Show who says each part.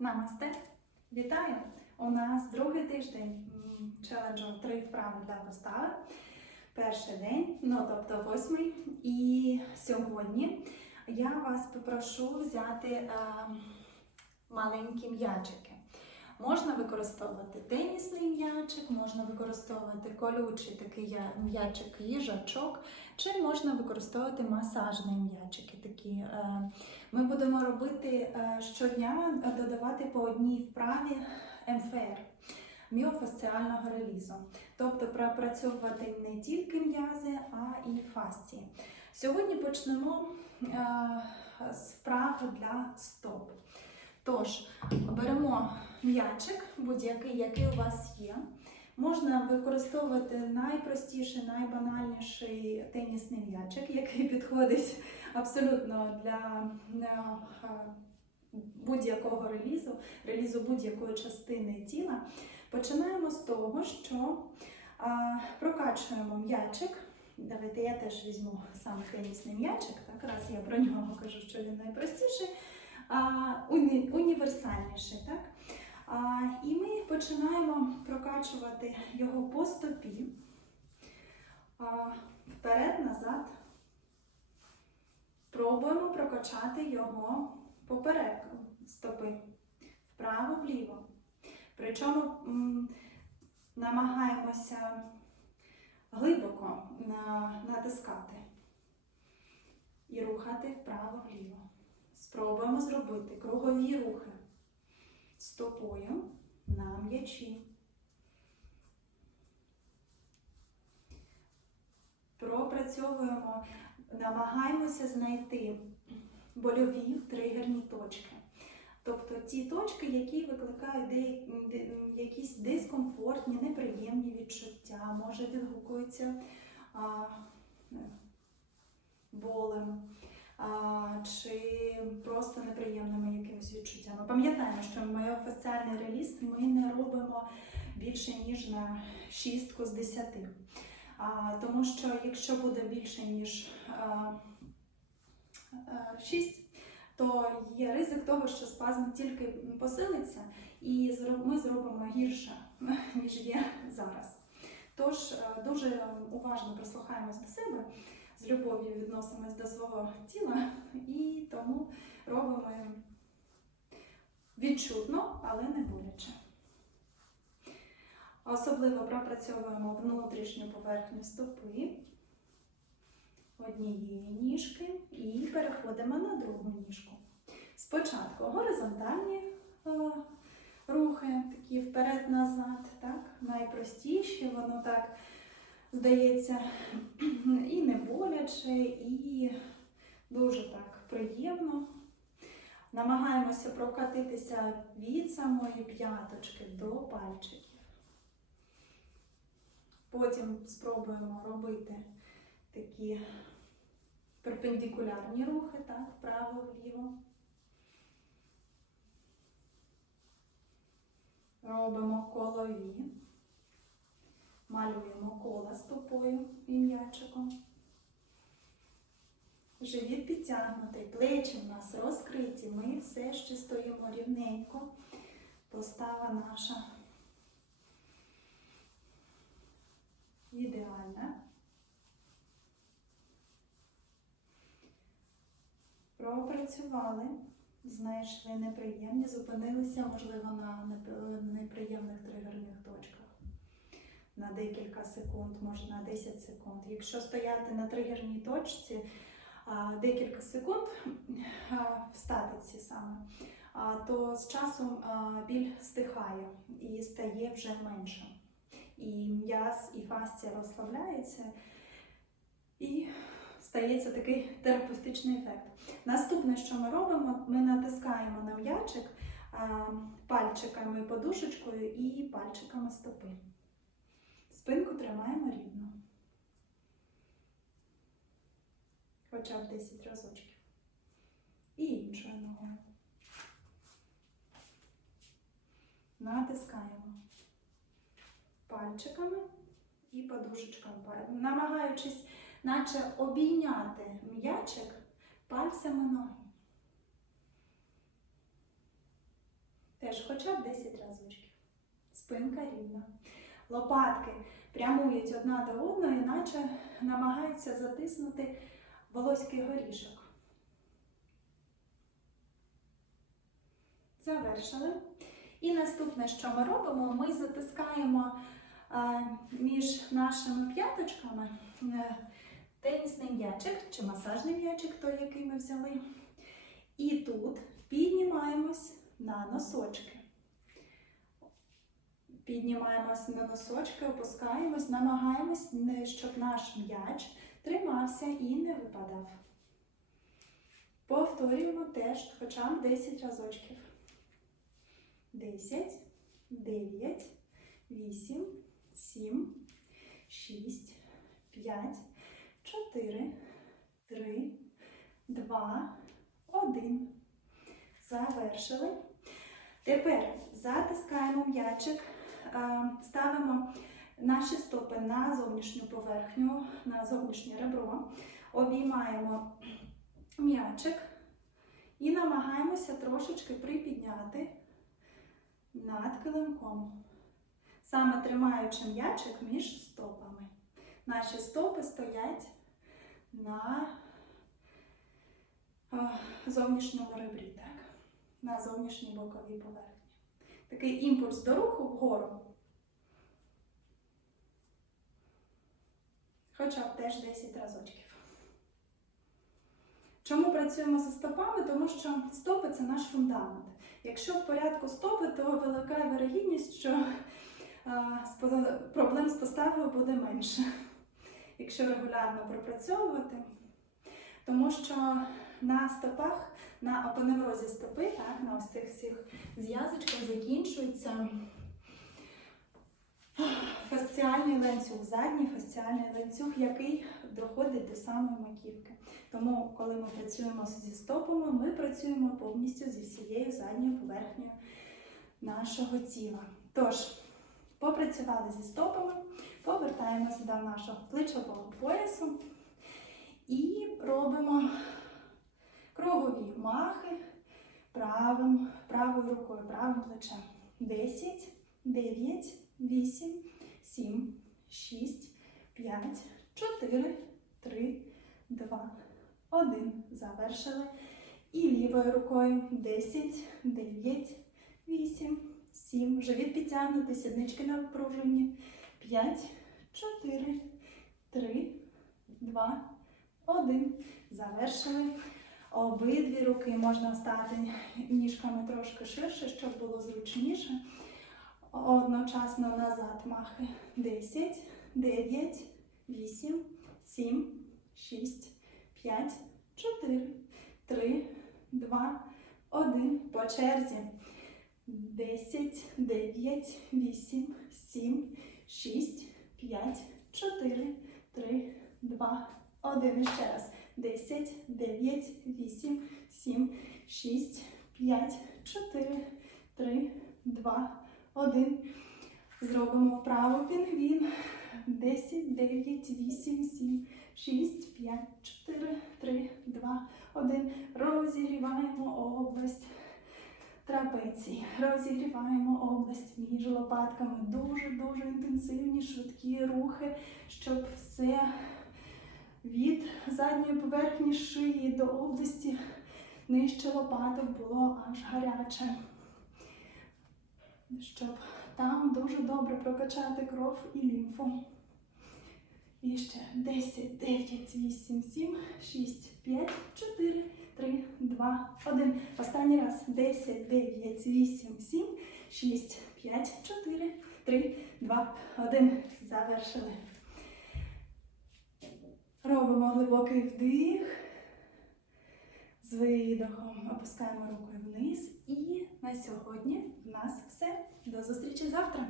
Speaker 1: Намасте! Вітаю! У нас другий тиждень челенджу три вправи для постави. Перший день, ну тобто восьмий. І сьогодні я вас попрошу взяти е, маленькі м'ячики. Можна використовувати тенісний м'ячик, можна використовувати колючий такий м'ячик їжачок, чи можна використовувати масажні м'ячики. Е, ми будемо робити е, щодня е, додавати по одній вправі МФР міофасціального релізу, тобто пропрацьовувати не тільки м'язи, а і фасції. Сьогодні почнемо з вправ для стоп. Тож, беремо м'ячик, будь-який, який у вас є. Можна використовувати найпростіший, найбанальніший тенісний м'ячик, який підходить абсолютно для е, будь-якого релізу, релізу будь-якої частини тіла. Починаємо з того, що прокачуємо м'ячик. Давайте я теж візьму сам тенісний м'ячик, так раз я про нього кажу, що він найпростіший, універсальніший. Так? І ми починаємо прокачувати його по стопі. Вперед, назад. Пробуємо прокачати його поперек стопи вправо, вліво. Причому намагаємося глибоко на- натискати і рухати вправо-вліво. Спробуємо зробити кругові рухи стопою на м'ячі. Пропрацьовуємо, намагаємося знайти больові тригерні точки. Тобто ті точки, які викликають де- якісь дискомфортні, неприємні відчуття, може відгукуються а, болем чи просто неприємними якимось відчуттями. Пам'ятаємо, що міофасціальний реліз ми не робимо більше, ніж на шістку з 10. Тому що якщо буде більше, ніж а, 6, то є ризик того, що спазм тільки посилиться, і ми зробимо гірше, ніж є зараз. Тож е, дуже уважно прислухаємось до себе, з любов'ю відносимось до свого тіла і тому робимо відчутно, але не боляче. Особливо пропрацьовуємо внутрішню поверхню стопи однієї ніжки і переходимо на другу ніжку. Спочатку горизонтальні е, рухи, такі вперед-назад, так, найпростіші, воно так здається і не боляче, і дуже так приємно. Намагаємося прокатитися від самої п'яточки до пальчиків. Потім спробуємо робити такі перпендикулярні рухи, так, вправо-вліво. Робимо колові, малюємо кола стопою і м'ячиком. Живіт підтягнутий, плечі в нас розкриті, ми все ще стоїмо рівненько. Постава наша ідеальна. Пропрацювали, знайшли неприємні, зупинилися, можливо, на неприємних тригерних точках. На декілька секунд, може на 10 секунд. Якщо стояти на тригерній точці декілька секунд в статиці саме, то з часом біль стихає і стає вже менше. І м'яз, і фасція розслабляється, і стається такий терапевтичний ефект. Наступне, що ми робимо, ми натискаємо на м'ячик пальчиками подушечкою і пальчиками стопи. Спинку тримаємо рівно. Хоча б 10 разочків. І іншою ногою. Натискаємо пальчиками і подушечками, намагаючись наче обійняти м'ячик пальцями ноги. теж хоча б 10 разочків. Спинка рівна. Лопатки прямують одна до одної, наче намагаються затиснути волоський горішок. Завершили. І наступне, що ми робимо, ми затискаємо між нашими п'яточками е, тенісний м'ячик чи масажний м'ячик, той, який ми взяли. І тут піднімаємось на носочки. Піднімаємось на носочки, опускаємось, намагаємось, щоб наш м'яч тримався і не випадав. Повторюємо теж хоча б 10 разочків. 10, 9, 8, 7, 6, 5, 4, 3, 2, 1. Завершили. Тепер затискаємо м'ячик, ставимо наші стопи на зовнішню поверхню, на зовнішнє ребро, обіймаємо м'ячик і намагаємося трошечки припідняти над килимком, саме тримаючи м'ячик між стопами. Наші стопи стоять на е, зовнішньому ребрі, так? на зовнішній боковій поверхні. Такий імпульс до руху вгору. Хоча б теж 10 разочків. Чому працюємо зі стопами? Тому що стопи це наш фундамент. Якщо в порядку стопи, то велика вирогідність, що проблем з поставою буде менше, якщо регулярно пропрацьовувати. Тому що на стопах, на апоневрозі стопи, так, на ось цих всіх зв'язочках закінчується фасціальний ланцюг, задній фасціальний ланцюг, який доходить до самої маківки. Тому, коли ми працюємо зі стопами, ми працюємо повністю зі всією задньою поверхнею нашого тіла. Тож, попрацювали зі стопами, повертаємося до нашого плечового поясу і робимо кругові махи правим, правою рукою, правим плечем. 10, 9, 8, 7, 6, 5, 4, 3, 2, 1. Завершили. І лівою рукою 10, 9, 8, 7. Живіт підтягнути, сіднички напружені. 5, 4, 3, 2, 1. Завершили. Обидві руки можна стати ніжками трошки ширше, щоб було зручніше. Одночасно назад махи. 10, 9, 8, 7, 6, 5, 4, 3, 2, 1. По черзі. 10, 9, 8, 7, 6, 5, 4, 3, 2, 1. І ще раз. 10, 9, 8, 7, 6, 5, 4, 3, 2, 1. Зробимо вправо пінгвін. 10, 9, 8, 7, 6, 5, 4, 3, 2, 1. Розігріваємо область трапеції. Розігріваємо область між лопатками. Дуже-дуже інтенсивні, швидкі рухи, щоб все від задньої поверхні шиї до області нижче лопаток було аж гаряче. Щоб там дуже добре прокачати кров і лімфу. І ще 10, 9, 8, 7, 6, 5, 4, 3, 2, 1. Останній раз. 10, 9, 8, 7, 6, 5, 4, 3, 2, 1. Завершили. Робимо глибокий вдих. З видохом опускаємо руки вниз. І на сьогодні в нас все. До зустрічі завтра!